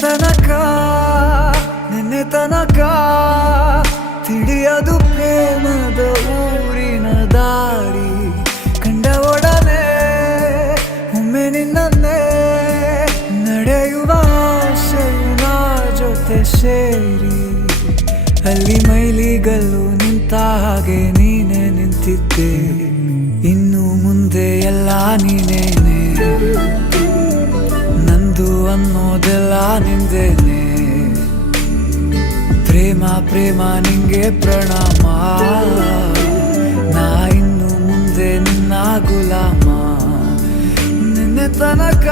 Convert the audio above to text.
ತನಕ ನಿನ್ನೆ ತನಕ ತಿಳಿಯದು ಪ್ರೇಮದ ಊರಿನ ದಾರಿ ಕಂಡ ಒಡನೆ ಒಮ್ಮೆ ನಿನ್ನೇ ನಡೆಯುವ ಆಸೆಯ ಜೊತೆ ಸೇರಿ ಅಲ್ಲಿ ಮೈಲಿಗಲ್ಲು ನಿಂತ ಹಾಗೆ ನೀನೆ ನಿಂತಿದ್ದೆ ಇನ್ನು ಮುಂದೆ ಎಲ್ಲ ನೀನೇನೆ ನಂದು ಅನ್ನೋದೆಲ್ಲ ನಿಂದೇನೆ ಪ್ರೇಮ ಪ್ರೇಮ ನಿಂಗೆ ಪ್ರಣಾಮ ನಾ ಇನ್ನು ಮುಂದೆ ನಿನ್ನ ಗುಲಾಮ ನಿನ್ನೆ ತನಕ